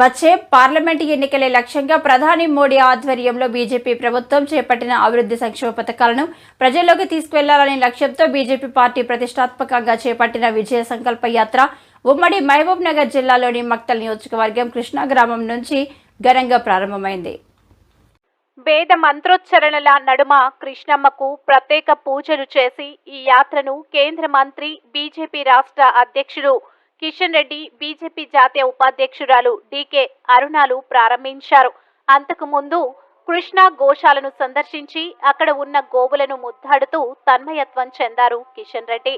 వచ్చే పార్లమెంటు ఎన్నికలే లక్ష్యంగా ప్రధాని మోడీ ఆధ్వర్యంలో బీజేపీ ప్రభుత్వం చేపట్టిన అభివృద్ధి సంక్షేమ పథకాలను ప్రజల్లోకి తీసుకువెళ్లాలనే లక్ష్యంతో బీజేపీ పార్టీ ప్రతిష్టాత్మకంగా చేపట్టిన విజయ సంకల్ప యాత్ర ఉమ్మడి మహబూబ్ నగర్ జిల్లాలోని మక్తల్ నియోజకవర్గం కృష్ణా గ్రామం నుంచి ఘనంగా ప్రారంభమైంది. వేద మంత్రోచ్చరణల నడుమ కృష్ణమ్మకు ప్రత్యేక పూజలు చేసి ఈ యాత్రను కేంద్ర మంత్రి బీజేపీ రాష్ట్ర అధ్యక్షుడు కిషన్ రెడ్డి, బీజేపీ జాతీయ ఉపాధ్యక్షురాలు డీకే అరుణాలు ప్రారంభించారు. అంతకు ముందు కృష్ణా గోశాలను సందర్శించి అక్కడ ఉన్న గోవులను ముద్దాడుతూ తన్మయత్వం చెందారు కిషన్ రెడ్డి.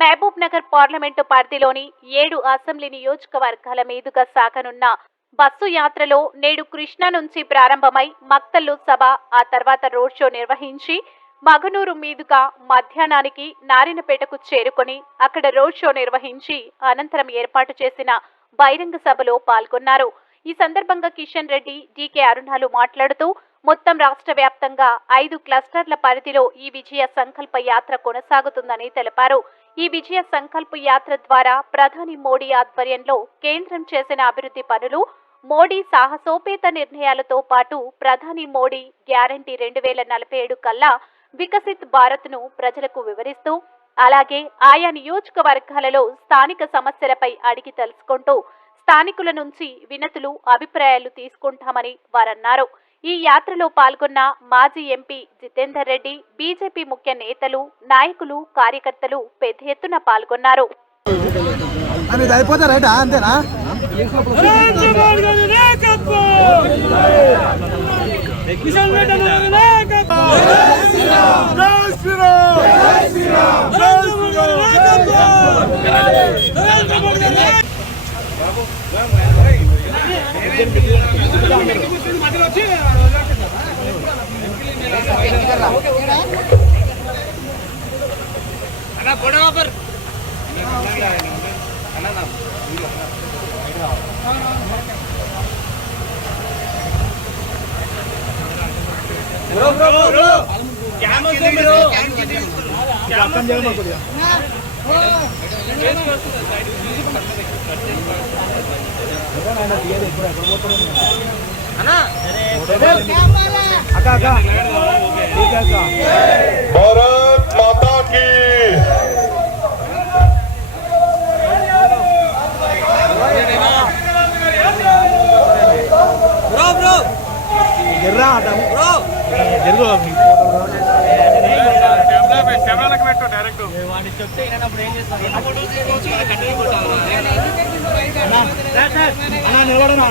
మహబూబ్ నగర్ పార్లమెంటు పరిధిలోని 7 అసెంబ్లీ నియోజకవర్గాల మీదుగా సాగనున్న బస్సు యాత్రలో నేడు కృష్ణా నుంచి ప్రారంభమై మక్తల్లో సభ, ఆ తర్వాత రోడ్ షో నిర్వహించి మగనూరు మీదుగా మధ్యాహ్నానికి నారినపేటకు చేరుకొని అక్కడ రోడ్ షో నిర్వహించి అనంతరం ఏర్పాటు చేసిన బహిరంగ సభలో పాల్గొన్నారు. ఈ సందర్భంగా కిషన్ రెడ్డి, డీకే అరుణాలు మాట్లాడుతూ మొత్తం రాష్ట్ర వ్యాప్తంగా 5 క్లస్టర్ల పరిధిలో ఈ విజయ సంకల్ప యాత్ర కొనసాగుతుందని తెలిపారు. ఈ విజయ సంకల్ప యాత్ర ద్వారా ప్రధాని మోడీ ఆధ్వర్యంలో కేంద్రం చేసిన అభివృద్ధి పనులు, మోడీ సాహసోపేత నిర్ణయాలతో పాటు ప్రధాని మోడీ గ్యారంటీ 2047 కల్లా వికసిత్ భారత్ ను ప్రజలకు వివరిస్తూ, అలాగే ఆయా నియోజకవర్గాలలో స్థానిక సమస్యలపై అడిగి తెలుసుకుంటూ స్థానికుల నుంచి వినతులు, అభిప్రాయాలు తీసుకుంటామని వారన్నారు. ఈ యాత్రలో పాల్గొన్న మాజీ ఎంపీ జితేందర్ రెడ్డి, బీజేపీ ముఖ్య నేతలు, నాయకులు, కార్యకర్తలు పెద్ద ఎత్తున పాల్గొన్నారు. भारत माता की నిలబడనా